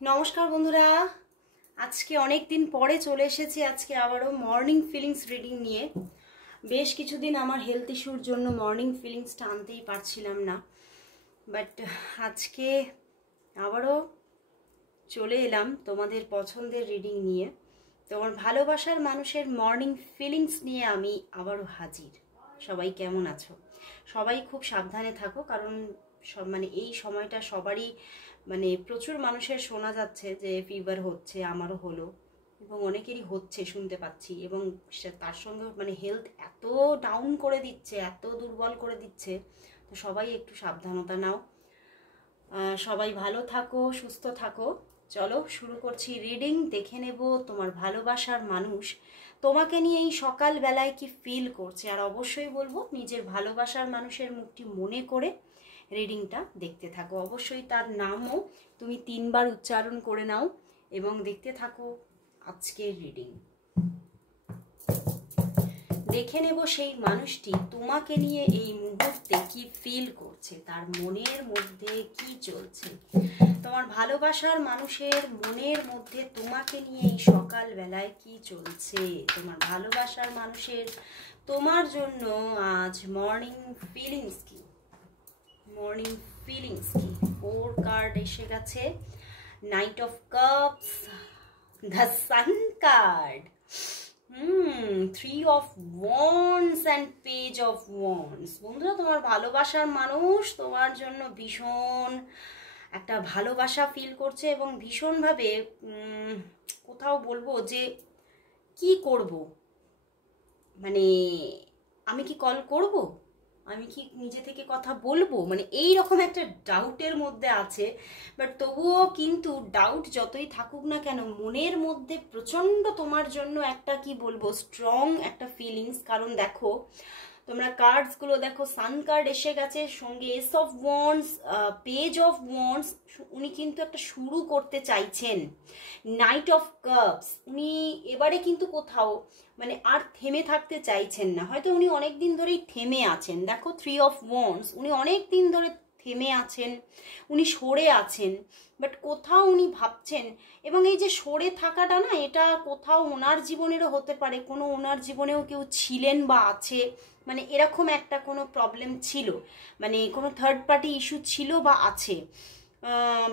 নমস্কার বন্ধুরা, আজকে অনেক দিন পরে চলে এসেছি আজকে আবারও মর্নিং ফিলিংস রিডিং নিয়ে। বেশ কিছুদিন আমার হেলথ ইস্যুর জন্য মর্নিং ফিলিংসটা আনতেই পারছিলাম না, বাট আজকে আবারও চলে এলাম তোমাদের পছন্দের রিডিং নিয়ে। তোমার ভালোবাসার মানুষের মর্নিং ফিলিংস নিয়ে আমি আবারও হাজির। সবাই কেমন আছো? সবাই খুব সাবধানে থাকো, কারণ এই সময়টা সবারই প্রচুর মানুষের শোনা যাচ্ছে যে ফিভার হচ্ছে, আমারও হলো এবং অনেকেরই হচ্ছে শুনতে পাচ্ছি, এবং তার সঙ্গে হেলথ এত ডাউন করে দিচ্ছে, এত দুর্বল করে দিচ্ছে। তো সবাই একটু সাবধানতা নাও, সবাই ভালো থাকো, সুস্থ থাকো। চলো শুরু করছি রিডিং। দেখে নেব তোমার ভালোবাসার মানুষ তোমাকে নিয়ে এই সকালবেলায় কি ফিল করছে, আর অবশ্যই বলবো নিজের ভালোবাসার মানুষের মুখটি মনে করে রিডিংটা দেখতে থাকো। অবশ্যই তার নামও তুমি 3বার উচ্চারণ করে নাও এবং দেখতে থাকো আজকের রিডিং। দেখে নেব সেই মানুষটি তোমাকে নিয়ে এই মুহূর্তে কি ফিল করছে, তার মনের মধ্যে কি চলছে। তোমার ভালোবাসার মানুষের মনের মধ্যে তোমাকে নিয়ে এই সকাল বেলায় কি চলছে। তোমার ভালোবাসার মানুষের তোমার জন্য আজ মর্নিং ফিলিংস কি, মর্নিং ফিলিংস কি। 4 কার্ড এসে গেছে, night of cups, the sun card, 3 of wands and page of wands. বন্ধুরা, তোমার ভালোবাসার মানুষ তোমার জন্য ভীষণ একটা ভালোবাসা ফিল করছে এবং ভীষণভাবে কোথাও বলবো যে কি করব, আমি কি কল করব, আমি কি নিজে থেকে কথা বলবো, এই রকম একটা ডাউটের মধ্যে আছে। বাট তবুও কিন্তু ডাউট যতই থাকুক না কেন, মনের মধ্যে প্রচন্ড তোমার জন্য একটা কি বলবো স্ট্রং একটা ফিলিংস। কারণ দেখো তোমরা কার্ডসগুলো দেখো, সান কার্ড এসে গেছে, সঙ্গে ace of wands, page of wands. উনি কিন্তু একটা শুরু করতে চাইছেন। নাইট অফ কাপস, উনি এবারে কিন্তু কোথাও আর থেমে থাকতে চাইছেন না। হয়তো উনি অনেক দিন ধরেই থেমে আছেন। দেখো 3 অফ ওয়ান্ডস, উনি অনেক দিন ধরে থেমে আছেন, উনি সরে আছেন, বাট কোথাও উনি ভাবছেন। এবং এই যে সরে থাকাটা না, এটা কোথাও ওনার জীবনেরও হতে পারে, কোনো ওনার জীবনেও কেউ ছিলেন বা আছে, এরকম একটা কোনো প্রবলেম ছিল, কোনো থার্ড পার্টি ইস্যু ছিল বা আছে।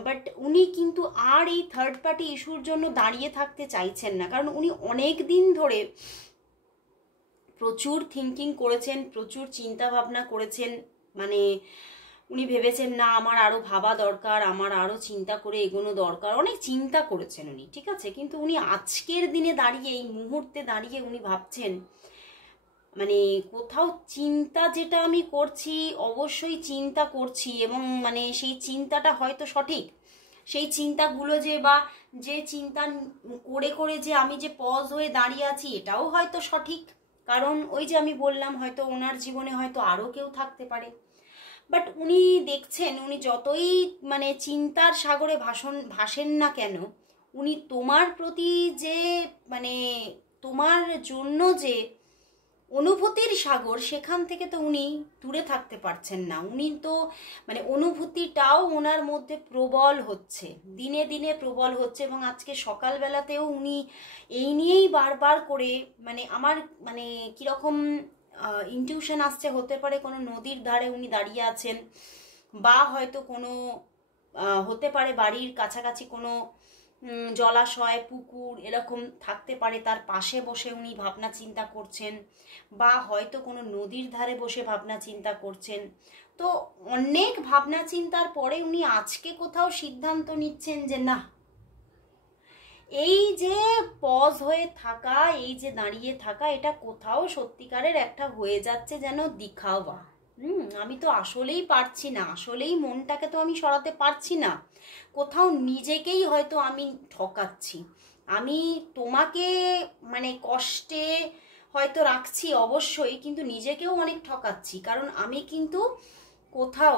বাট উনি কিন্তু আর এই থার্ড পার্টি ইস্যুর জন্য দাঁড়িয়ে থাকতে চাইছেন না, কারণ উনি অনেক দিন ধরে প্রচুর থিঙ্কিং করেছেন, প্রচুর চিন্তা ভাবনা করেছেন। উনি ভেবেছেন না আমার আরো ভাবা দরকার, আমার আরো চিন্তা করে এগোনো দরকার, অনেক চিন্তা করেছেন উনি, ঠিক আছে। কিন্তু উনি আজকের দিনে দাঁড়িয়ে, এই মুহূর্তে দাঁড়িয়ে উনি ভাবছেন কোথাও চিন্তা যেটা আমি করছি, অবশ্যই চিন্তা করছি, এবং সেই চিন্তাটা হয়তো সঠিক। সেই চিন্তাগুলো যে চিন্তা করে করে যে আমি যে পজ হয়ে দাঁড়িয়ে আছি, এটাও হয়তো সঠিক। কারণ ওই যে আমি বললাম, হয়তো ওনার জীবনে হয়তো আরো কেউ থাকতে পারে। বাট উনি দেখছেন, উনি যতই চিন্তার সাগরে ভাসেন না কেন, উনি তোমার প্রতি যে তোমার জন্য যে অনুভূতির সাগর, সেখান থেকে তো উনি দূরে থাকতে পারছেন না। উনি তো অনুভূতিটাও ওনার মধ্যে প্রবল হচ্ছে, দিনে দিনে প্রবল হচ্ছে। এবং আজকে সকালবেলাতেও উনি এই নিয়েই বারবার করে আমার কিরকম ইনটিউশন আসছে, হতে পারে কোনো নদীর ধারে উনি দাঁড়িয়ে আছেন, বা হয়তো কোনো হতে পারে বাড়ির কাছাকাছি কোনো জলাশয়, পুকুর এরকম থাকতে পারে, তার পাশে বসে উনি ভাবনা চিন্তা করছেন, বা হয়তো কোনো নদীর ধারে বসে ভাবনা চিন্তা করছেন। তো অনেক ভাবনা চিন্তার পরে উনি আজকে কোথাও সিদ্ধান্ত নিচ্ছেন যে না, এই যে পজ হয়ে থাকা, এই যে দাঁড়িয়ে থাকা, এটা কোথাও সত্যিকারের একটা হয়ে যাচ্ছে যেন দিখাওয়া। আমি তো আসলেই পারছি না, আসলেই মনটাকে তো আমি সরাতে পারছি না, কোথাও নিজেকেই হয়তো আমি ঠকাচ্ছি। আমি তোমাকে কষ্টে হয়তো রাখছি অবশ্যই, কিন্তু নিজেকেও অনেক ঠকাচ্ছি। কারণ আমি কিন্তু কোথাও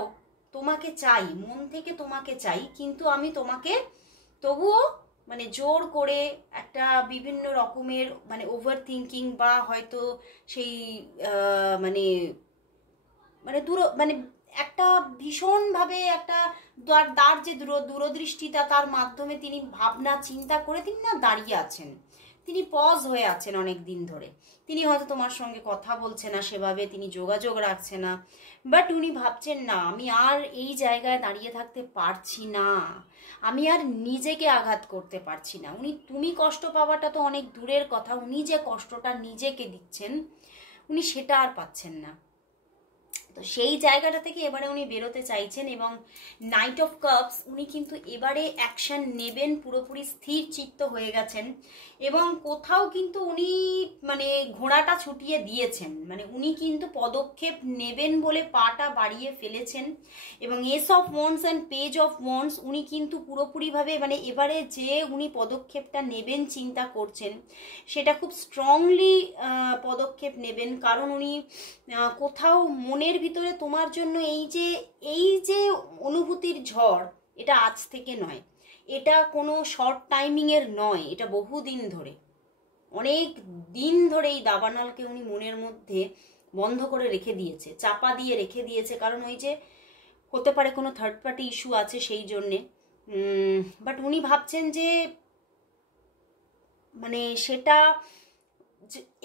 তোমাকে চাই, মন থেকে তোমাকে চাই, কিন্তু আমি তোমাকে তবুও জোর করে একটা বিভিন্ন রকমের ওভার থিঙ্কিং, বা হয়তো সেই দূর একটা ভীষণভাবে একটা তার যে দূরদৃষ্টিতা, তার মাধ্যমে তিনি ভাবনা চিন্তা করে তিনি না দাঁড়িয়ে আছেন, তিনি পজ হয়ে আছেন অনেক দিন ধরে। তিনি হয়তো তোমার সঙ্গে কথা বলছে না সেভাবে, তিনি যোগাযোগ রাখছে না, বাট উনি ভাবছেন না আমি আর এই জায়গায় দাঁড়িয়ে থাকতে পারছি না, আমি আর নিজেকে আঘাত করতে পারছি না। উনি তুমি কষ্ট পাওয়াটা তো অনেক দূরের কথা, উনি যে কষ্টটা নিজেকে দিচ্ছেন উনি সেটা আর পাচ্ছেন না। তো সেই জায়গাটা থেকে এবারে উনি বেরোতে চাইছেন, এবং নাইট অফ কাপস উনি কিন্তু এবারে অ্যাকশন নেবেন, পুরোপুরি স্থির চিত্ত হয়ে গেছেন, এবং কোথাও কিন্তু উনি মানে ঘোড়াটা ছুটিয়ে দিয়েছেন, মানে উনি কিন্তু পদক্ষেপ নেবেন বলে পাটা বাড়িয়ে ফেলেছেন। এবং S of wands and page of wands উনি কিন্তু পুরোপুরিভাবে মানে এবারে যে উনি পদক্ষেপটা নেবেন চিন্তা করছেন সেটা খুব স্ট্রংলি পদক্ষেপ নেবেন, কারণ উনি কোথাও মনের ভিতরে তোমার জন্য এই যে অনুভূতির ঝড়, এটা আজ থেকে নয়, এটা কোনো শর্ট টাইমিংয়ের নয়, এটা বহুদিন ধরে, অনেক দিন ধরে এই দাবানলকে উনি মনের মধ্যে বন্ধ করে রেখে দিয়েছে, চাপা দিয়ে রেখে দিয়েছে, কারণ ওই যে হতে পারে কোনো থার্ড পার্টি ইস্যু আছে সেই জন্যে। বাট উনি ভাবছেন যে মানে সেটা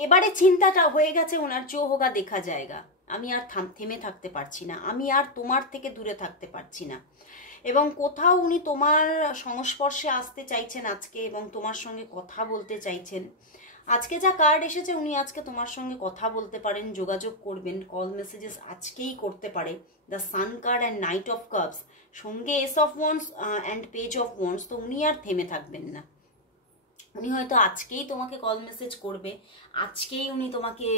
এবারে চিন্তাটা হয়ে গেছে ওনার, চো হোগা দেখা জায়গা, আমি আর থেমে থাকতে পারছি না, আমি আর তোমার থেকে দূরে থাকতে পারছি না। এবং কোথাও উনি তোমার সংস্পর্শে আসতে চাইছেন আজকে, এবং তোমার সঙ্গে কথা বলতে চাইছেন। আজকে যা কার্ড এসেছে উনি আজকে তোমার সঙ্গে কথা বলতে পারেন, যোগাযোগ করবেন, কল মেসেজেস আজকেই করতে পারে। The sun card and knight of cups সঙ্গে ace of wands and page of wands, তো উনি আর থেমে থাকবেন না। উনি হয়তো আজকেই তোমাকে কল মেসেজ করবে, আজকেই উনি তোমাকে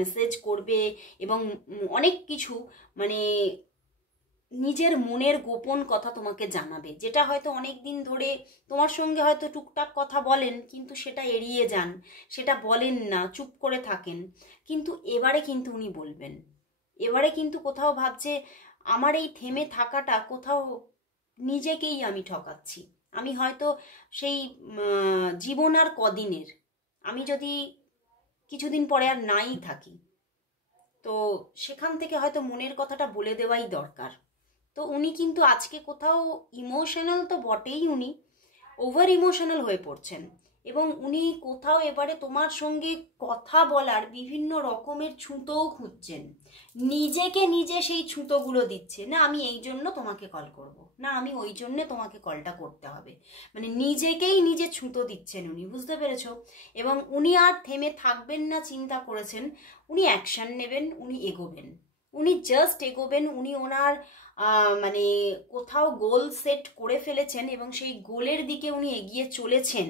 মেসেজ করবে, এবং অনেক কিছু মানে নিজের মনের গোপন কথা তোমাকে জানাবে, যেটা হয়তো অনেক দিন ধরে তোমার সঙ্গে হয়তো টুকটাক কথা বলেন কিন্তু সেটা এড়িয়ে যান, সেটা বলেন না, চুপ করে থাকেন। কিন্তু এবারে কিন্তু উনি বলবেন, এবারে কিন্তু কোথাও ভাবছে আমার এই থেমে থাকাটা কোথাও নিজেকেই আমি ঠকাচ্ছি, আমি হয়তো সেই জীবন আর কদিনের, আমি যদি কিছুদিন পরে আর নাই থাকি, তো সেখান থেকে হয়তো মনের কথাটা বলে দেওয়াই দরকার। তো উনি কিন্তু আজকে কোথাও ইমোশনাল তো বটেই, উনি ওভার ইমোশনাল হয়ে পড়ছেন, এবং উনি কোথাও এবারে তোমার সঙ্গে কথা বলার বিভিন্ন রকমের ছুতোও খুঁজছেন, নিজেকে নিজে সেই ছুতোগুলো দিচ্ছে, না আমি এই জন্য তোমাকে কল করব, না আমি ওই জন্য তোমাকে কলটা করতে হবে, মানে নিজেকেই নিজে ছুতো দিচ্ছেন উনি, বুঝতে পেরেছো? এবং উনি আর থেমে থাকবেন না চিন্তা করেছেন, উনি অ্যাকশন নেবেন, উনি এগোবেন, উনি জাস্ট এগোবেন, উনি ওনার মানে কোথাও গোল সেট করে ফেলেছেন এবং সেই গোলের দিকে উনি এগিয়ে চলেছেন,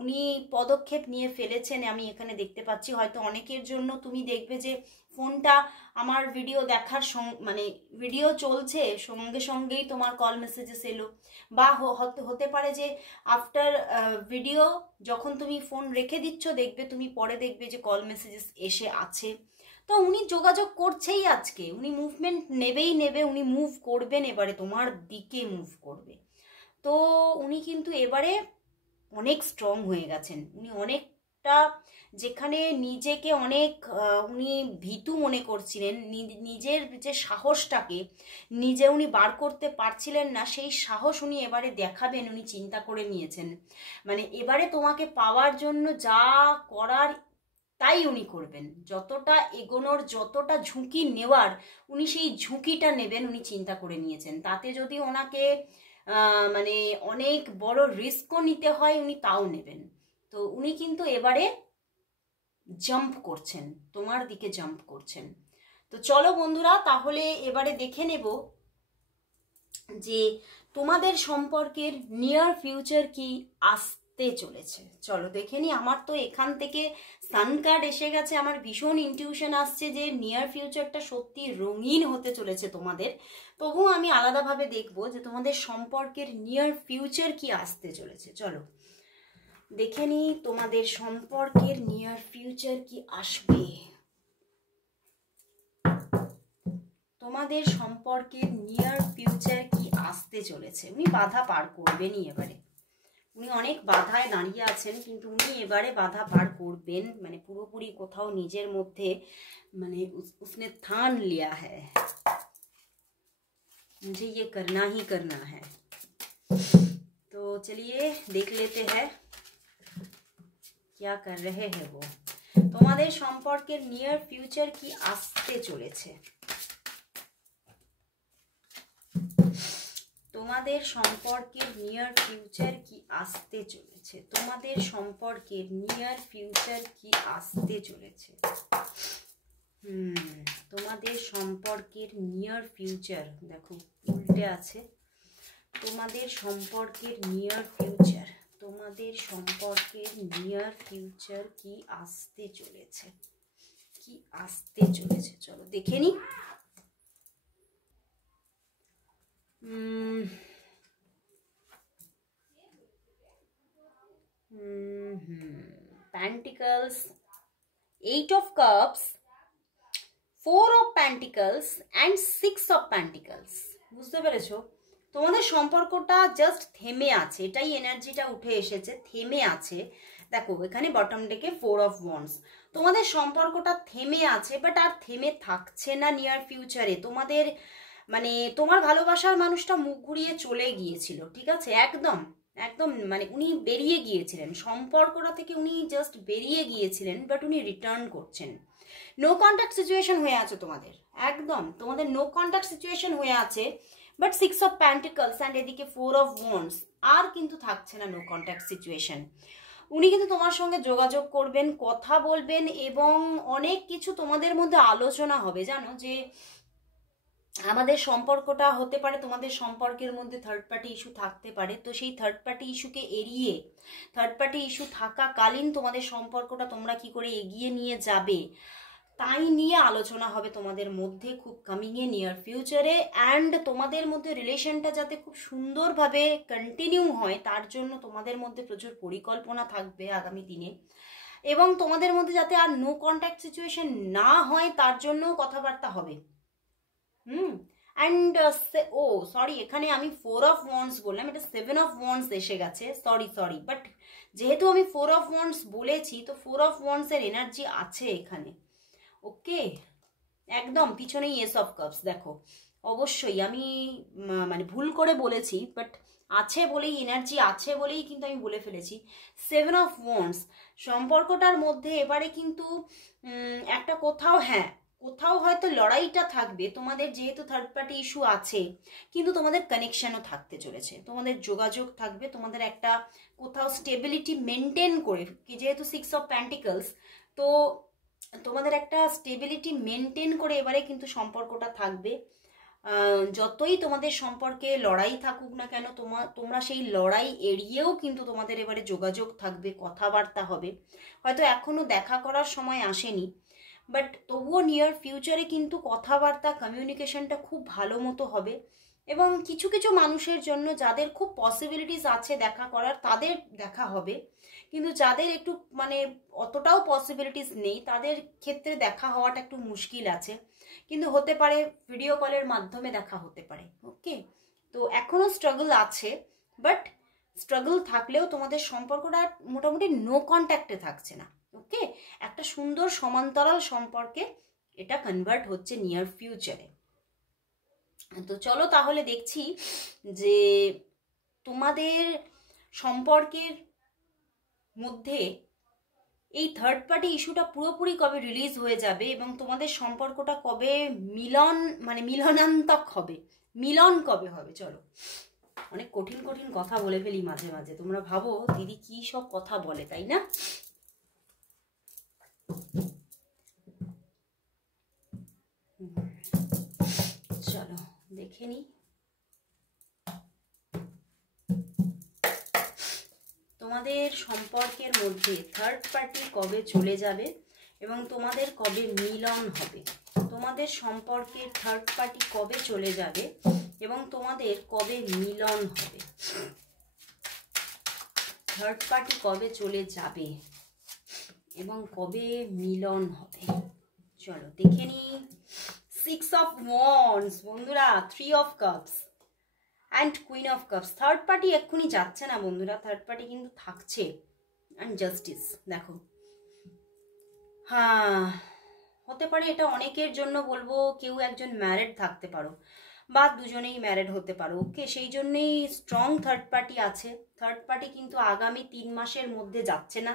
উনি পদক্ষেপ নিয়ে ফেলেছেন। আমি এখানে দেখতে পাচ্ছি হয়তো অনেকের জন্য তুমি দেখবে যে ফোনটা আমার ভিডিও দেখার মানে ভিডিও চলছে সঙ্গে সঙ্গেই তোমার কল মেসেজেস এলো, বা হতে পারে যে আফটার ভিডিও যখন তুমি ফোন রেখে দিচ্ছ দেখবে তুমি পরে দেখবে যে কল মেসেজেস এসে আছে। তো উনি যোগাযোগ করছেই, আজকে উনি মুভমেন্ট নেবে, উনি মুভ করবেন, এবারে তোমার দিকে মুভ করবে। তো উনি কিন্তু এবারে অনেক স্ট্রং হয়ে গেছেন, উনি অনেকটা যেখানে নিজেকে অনেক উনি ভীতু মনে করছিলেন, নিজের যে সাহসটাকে নিজে উনি বার করতে পারছিলেন না, সেই সাহস উনি এবারে দেখাবেন, উনি চিন্তা করে নিয়েছেন। মানে এবারে তোমাকে পাওয়ার জন্য যা করার তাই উনি করবেন, যতটা এগোনোর যতটা ঝুঁকি নেওয়ার উনি সেই ঝুঁকিটা নেবেন, উনি চিন্তা করে নিয়েছেন। তাতে যদি ওনাকে মানে অনেক বড় রিস্কও নিতে হয় উনি তাও নেবেন। তো উনি কিন্তু এবারে জাম্প করছেন, তোমার দিকে জাম্প করছেন। তো চলো বন্ধুরা, তাহলে এবারে দেখে নেব যে তোমাদের সম্পর্কের নিয়ার ফিউচার কি আসতে চলেছে। চলো দেখে নি। আমার তো এখান থেকে সান কার্ড এসে গেছে, আমার ভীষণ ইনটিউশন আসছে যে নিয়ার ফিউচারটা সত্যি রঙিন হতে চলেছে তোমাদের। তবুও আমি আলাদাভাবে দেখবো যে তোমাদের সম্পর্কের নিয়ার ফিউচার কি আসতে চলেছে। চলো দেখে নি তোমাদের সম্পর্কের নিয়ার ফিউচার কি আসবে। তোমাদের সম্পর্কের নিয়ার ফিউচার কি আসতে চলেছে। উনি বাধা পার করবেনই এবারে, উনি অনেক বাধায় দাঁড়িয়ে আছেন কিন্তু উনি এবারে বাধা পার করবেন, মানে পুরোপুরি কোথাও নিজের মধ্যে মানে উসনে থান লিয়া হ্যায়। मुझे ये करना ही करना है। तो चलिए देख लेते हैं क्या कर रहे हैं वो। তোমাদের সম্পর্কের নিয়ার ফিউচার কি আসতে চলেছে, তোমাদের সম্পর্কের নিয়ার ফিউচার কি আসতে চলেছে, তোমাদের সম্পর্কের নিয়ার ফিউচার কি আসতে চলেছে। তোমাদের সম্পর্কের নিয়ার ফিউচার, দেখো উল্টে আছে, তোমাদের সম্পর্কের নিয়ার ফিউচার, তোমাদের সম্পর্কের নিয়ার ফিউচার কি আসতে চলেছে, কি আসতে চলেছে, চলো দেখে নি। Pentacles, 8 of Cups, 4 of Pentacles and 6 of Pentacles। বুঝতে পেরেছো? তোমাদের সম্পর্কটা জাস্ট থেমে আছে, এটাই এনার্জিটা উঠে এসেছে, থেমে আছে। দেখো এখানে বটম ডেকে 4 of Wands, তোমাদের সম্পর্কটা থেমে আছে, বাট আর থেমে থাকছে না নিয়ার ফিউচারে। তোমাদের মানে তোমার ভালোবাসার মানুষটা মুখ ঘুরিয়ে চলে গিয়েছিল, ঠিক আছে, একদম একদম মানে উনি বেরিয়ে গিয়েছিলেন সম্পর্কটা থেকে, উনি জাস্ট বেরিয়ে গিয়েছিলেন, বাট উনি রিটার্ন করছেন। নো কন্ট্যাক্ট সিচুয়েশন হয়ে আছে তোমাদের, একদম তোমাদের নো কন্ট্যাক্ট সিচুয়েশন হয়ে আছে, বাট 6 of Pentacles অ্যান্ড এদিকে 4 of Wands, আর কিন্তু থাকছে না নো কন্ট্যাক্ট সিচুয়েশন। উনি কিন্তু তোমার সঙ্গে যোগাযোগ করবেন, কথা বলবেন, এবং অনেক কিছু তোমাদের মধ্যে আলোচনা হবে। জানো যে আমাদের সম্পর্কটা হতে পারে, তোমাদের সম্পর্কের মধ্যে থার্ড পার্টি ইস্যু থাকতে পারে, তো সেই থার্ড পার্টি ইস্যুকে এড়িয়ে, থার্ড পার্টি ইস্যু থাকাকালীন তোমাদের সম্পর্কটা তোমরা কি করে এগিয়ে নিয়ে যাবে, তাই নিয়ে আলোচনা হবে তোমাদের মধ্যে খুব কামিংয়ে নিয়ার ফিউচারে। অ্যান্ড তোমাদের মধ্যে রিলেশনটা যাতে খুব সুন্দরভাবে কন্টিনিউ হয়, তার জন্য তোমাদের মধ্যে প্রচুর পরিকল্পনা থাকবে আগামী দিনে, এবং তোমাদের মধ্যে যাতে আর নো কন্ট্যাক্ট সিচুয়েশন না হয় তার জন্যও কথাবার্তা হবে। অ্যান্ড ও সরি, এখানে আমি 4 of Wands বললাম, এটা 7 of Wands এসে গেছে, সরি, বাট যেহেতু আমি 4 of Wands বলেছি, তো 4 of Wands এর এনার্জি আছে এখানে। ওকে, একদম পিছনেই এস অফ কাপস, দেখো অবশ্যই আমি মানে ভুল করে বলেছি, বাট আছে বলেই, এনার্জি আছে বলেই কিন্তু আমি বলে ফেলেছি। 7 of Wands, সম্পর্কটার মধ্যে এবারে কিন্তু একটা কোথাও, হ্যাঁ কোথাও হয়তো লড়াইটা থাকবে তোমাদের, যেহেতু থার্ড পার্টি ইস্যু আছে, কিন্তু তোমাদের কানেকশনও থাকতে চলেছে, তোমাদের যোগাযোগ থাকবে, তোমাদের একটা কোথাও স্টেবিলিটি মেনটেন করে, যেহেতু 6 of Pentacles, তো তোমাদের একটা স্টেবিলিটি মেনটেন করে এবারে কিন্তু সম্পর্কটা থাকবে। যতই তোমাদের সম্পর্কে লড়াই থাকুক না কেন, তোমরা সেই লড়াই এড়িয়েও কিন্তু তোমাদের এবারে যোগাযোগ থাকবে, কথাবার্তা হবে। হয়তো এখনো দেখা করার সময় আসেনি, বাট তবুও নিয়ার ফিউচারে কিন্তু কথাবার্তা, কমিউনিকেশনটা খুব ভালো মতো হবে। এবং কিছু কিছু মানুষের জন্য যাদের খুব পসিবিলিটিস আছে দেখা করার, তাদের দেখা হবে, কিন্তু যাদের একটু মানে অতটাও পসিবিলিটিস নেই, তাদের ক্ষেত্রে দেখা হওয়াটা একটু মুশকিল আছে, কিন্তু হতে পারে ভিডিও কলের মাধ্যমে দেখা হতে পারে। ওকে, তো এখনো স্ট্রাগল আছে, বাট স্ট্রাগল থাকলেও তোমাদের সম্পর্কটা মোটামুটি নো কন্ট্যাক্টে থাকছে না। ওকে, একটা সুন্দর সমান্তরাল সম্পর্কে এটা কনভার্ট হচ্ছে নিয়ার ফিউচারে। তো চলো তাহলে দেখছি যে তোমাদের সম্পর্কের মধ্যে এই থার্ড পার্টি ইস্যুটা পুরোপুরি কবে রিলিজ হয়ে যাবে, এবং তোমাদের সম্পর্কটা কবে মিলনান্তক হবে, মিলন কবে হবে। চলো, অনেক কঠিন কঠিন কথা বলে ফেলি মাঝে মাঝে, তোমরা ভাবো দিদি কি সব কথা বলে, তাই না? চলো দেখে নি তোমাদের সম্পর্কের মধ্যে থার্ড পার্টি কবে চলে যাবে এবং তোমাদের কবে মিলন হবে। তোমাদের সম্পর্কের থার্ড পার্টি কবে চলে যাবে এবং তোমাদের কবে মিলন হবে। থার্ড পার্টি কবে চলে যাবে এবং কবে মিলন হবে। চলো দেখে নি। 6 of Wands বন্ধুরা, 3 of Cups and queen of cups. Third party এক্ষুনি যাচ্ছে না বন্ধুরা, থার্ড পার্টি কিন্তু থাকছে। অ্যান্ড জাস্টিস দেখো, হ্যাঁ হতে পারে এটা অনেকের জন্য বলবো, কেউ একজন ম্যারিড থাকতে পারো, বা দুজনেই ম্যারিড হতে পারো। ওকে, সেই জন্যেই স্ট্রং থার্ড পার্টি আছে। থার্ড পার্টি কিন্তু আগামী 3 মাসের মধ্যে যাচ্ছে না,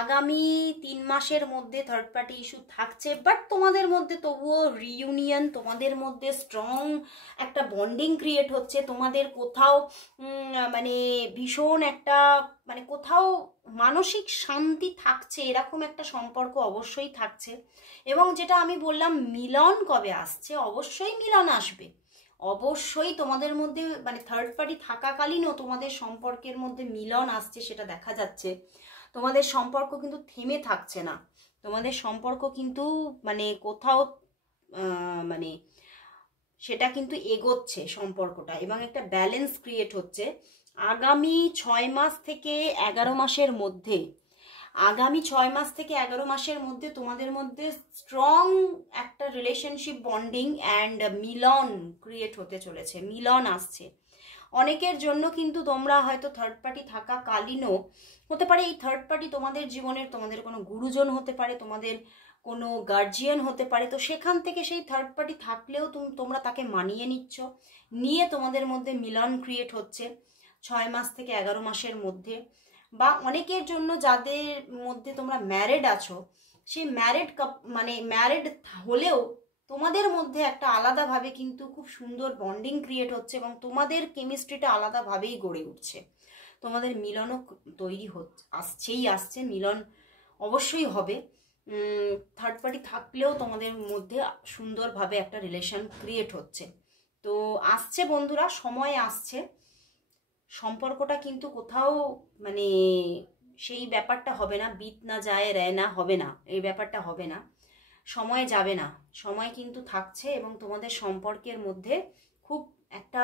আগামী 3 মাসের মধ্যে থার্ড পার্টি ইস্যু থাকছে, বাট তোমাদের মধ্যে তবুও রিইউনিয়ন, তোমাদের মধ্যে স্ট্রং একটা বন্ডিং ক্রিয়েট হচ্ছে, তোমাদের কোথাও মানে ভীষণ একটা মানে কোথাও মানসিক শান্তি থাকছে, এরকম একটা সম্পর্ক অবশ্যই থাকছে। এবং যেটা আমি বললাম মিলন কবে আসছে, অবশ্যই মিলন আসবে, অবশ্যই তোমাদের মধ্যে মানে থার্ড পার্টি থাকাকালীনও তোমাদের সম্পর্কের মধ্যে মিলন আসছে, সেটা দেখা যাচ্ছে। তোমাদের সম্পর্ক কিন্তু থেমে থাকছে না, তোমাদের সম্পর্ক কিন্তু মানে কোথাও মানে সেটা কিন্তু এগোচ্ছে সম্পর্কটা, এবং একটা ব্যালেন্স ক্রিয়েট হচ্ছে। আগামী 6 মাস থেকে 11 মাসের মধ্যে, আগামী 6 মাস থেকে 11 মাসের মধ্যে তোমাদের মধ্যে স্ট্রং একটা রিলেশনশিপ বন্ডিং অ্যান্ড মিলন ক্রিয়েট হতে চলেছে, মিলন আসছে। অনেকের জন্য কিন্তু তোমরা হয়তো থার্ড পার্টি থাকাকালীনও হতে পারে এই থার্ড পার্টি তোমাদের জীবনের তোমাদের কোনো গুরুজন হতে পারে, তোমাদের কোনো গার্জিয়ান হতে পারে, তো সেখান থেকে সেই থার্ড পার্টি থাকলেও তোমরা তাকে মানিয়ে নিচ্ছ, নিয়ে তোমাদের মধ্যে মিলন ক্রিয়েট হচ্ছে 6 মাস থেকে 11 মাসের মধ্যে। বা অনেকের জন্য যাদের মধ্যে তোমরা ম্যারিড আছো, সেই মানে ম্যারিড হলেও তোমাদের মধ্যে একটা আলাদাভাবে কিন্তু খুব সুন্দর বন্ডিং ক্রিয়েট হচ্ছে, এবং তোমাদের কেমিস্ট্রিটা আলাদাভাবেই গড়ে উঠছে, তোমাদের মিলনও তৈরি আসছে, মিলন অবশ্যই হবে। থার্ড পার্টি থাকলেও তোমাদের মধ্যে সুন্দরভাবে একটা রিলেশন ক্রিয়েট হচ্ছে। তো আসছে বন্ধুরা, সময় আসছে, সম্পর্কটা কিন্তু কোথাও মানে সেই ব্যাপারটা হবে না, বিত না যায় রেয় না হবে না, এই ব্যাপারটা হবে না, সময় যাবে না, সময় কিন্তু থাকছে, এবং তোমাদের সম্পর্কের মধ্যে খুব একটা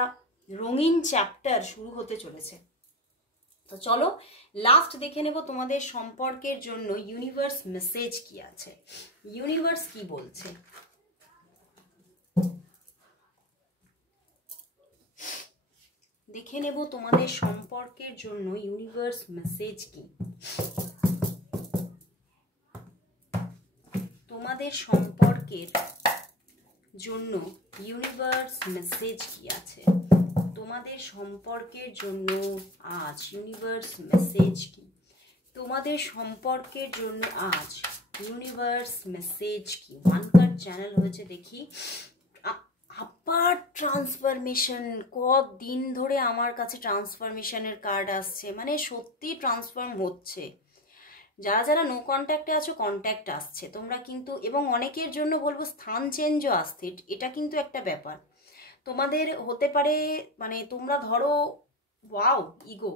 রঙিন চ্যাপ্টার শুরু হতে চলেছে। তো চলো লাস্ট দেখে নেব তোমাদের সম্পর্কের জন্য ইউনিভার্স মেসেজ কি আছে, ইউনিভার্স কি বলছে। দেখে নেব তোমাদের সম্পর্কের জন্য ইউনিভার্স মেসেজ কি, তোমাদের সম্পর্কের জন্য ইউনিভার্স মেসেজ কি আছে, তোমাদের সম্পর্কের জন্য আজ ইউনিভার্স মেসেজ কি, তোমাদের সম্পর্কের জন্য আজ ইউনিভার্স মেসেজ কি। ওয়ান কার্ড চ্যানেল হয়েছে, দেখি আবার ট্রান্সফরমেশন, কদিন ধরে আমার কাছে ট্রান্সফরমেশনের কার্ড আসছে, মানে সত্যি ট্রান্সফর্ম হচ্ছে। যারা যারা নো কন্ট্যাক্টে আছো কন্ট্যাক্ট আসছে তোমরা কিন্তু, এবং অনেকের জন্য বলবো স্থান চেঞ্জও আসছে, এটা কিন্তু একটা ব্যাপার তোমাদের হতে পারে। মানে তোমরা ধরো ওয়াও ইগো,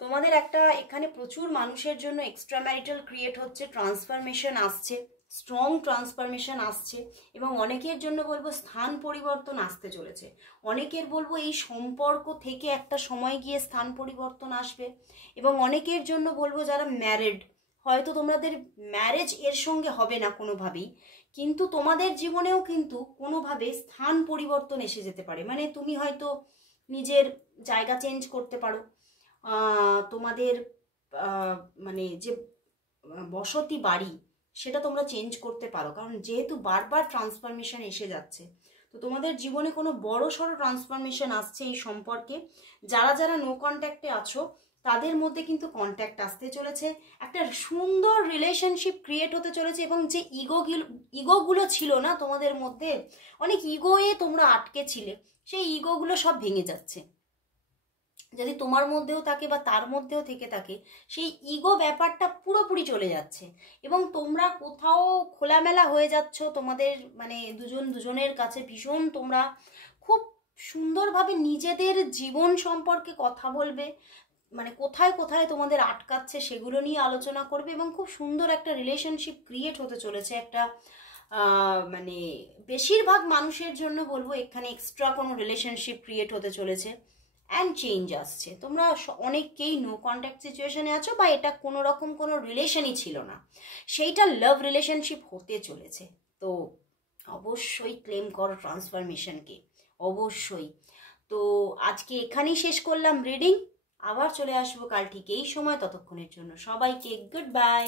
তোমাদের একটা এখানে প্রচুর মানুষের জন্য এক্সট্রা ম্যারিটাল ক্রিয়েট হচ্ছে, ট্রান্সফরমেশন আসছে, স্ট্রং ট্রান্সফরমেশন আসছে, এবং অনেকের জন্য বলবো স্থান পরিবর্তন আসতে চলেছে। অনেকের বলবো এই সম্পর্ক থেকে একটা সময় গিয়ে স্থান পরিবর্তন আসবে, এবং অনেকের জন্য বলবো যারা ম্যারিড, হয়তো তোমাদের ম্যারেজ এর সঙ্গে হবে না কোনোভাবেই, কিন্তু তোমাদের জীবনেও কিন্তু কোনোভাবে স্থান পরিবর্তন এসে যেতে পারে। মানে তুমি হয়তো নিজের জায়গা চেঞ্জ করতে পারো, তোমাদের মানে যে বসতি বাড়ি সেটা তোমরা চেঞ্জ করতে পারো, কারণ যেহেতু বারবার ট্রান্সফরমেশন এসে যাচ্ছে, তো তোমাদের জীবনে কোনো বড় সড়ো ট্রান্সফরমেশন আসছে এই সম্পর্কে। যারা যারা নো কন্ট্যাক্টে আছো তাদের মধ্যে কিন্তু কন্ট্যাক্ট আসতে চলেছে, একটা সুন্দর রিলেশনশিপ ক্রিয়েট হতে চলেছে, এবং যে ইগোগুলো ছিল না তোমাদের মধ্যে, অনেক ইগোয়ে তোমরা আটকে ছিলে, সেই ইগোগুলো সব ভেঙে যাচ্ছে। যদি তোমার মধ্যেও থাকে বা তার মধ্যেও থেকে থাকে, সেই ইগো ব্যাপারটা পুরোপুরি চলে যাচ্ছে, এবং তোমরা কোথাও খোলামেলা হয়ে যাচ্ছ, তোমাদের মানে দুজন দুজনের কাছে ভীষণ তোমরা খুব সুন্দরভাবে নিজেদের জীবন সম্পর্কে কথা বলবে, মানে কোথায় কোথায় তোমাদের আটকাচ্ছে সেগুলো নিয়ে আলোচনা করবে, এবং খুব সুন্দর একটা রিলেশনশিপ ক্রিয়েট হতে চলেছে। একটা মানে বেশিরভাগ মানুষের জন্য বলবো এখানে এক্সট্রা কোনো রিলেশনশিপ ক্রিয়েট হতে চলেছে, অ্যান্ড চেঞ্জ আসছে। তোমরা অনেককেই নো কন্ট্যাক্ট সিচুয়েশনে আছো, বা এটা কোনো রকম কোনো রিলেশনই ছিল না, সেইটা লাভ রিলেশনশিপ হতে চলেছে। তো অবশ্যই ক্লেম করো ট্রান্সফরমেশনকে, অবশ্যই। তো আজকে এখানেই শেষ করলাম রিডিং, আবার চলে আসবো কাল ঠিক এই সময়, ততক্ষণের জন্য সবাইকে গুড বাই।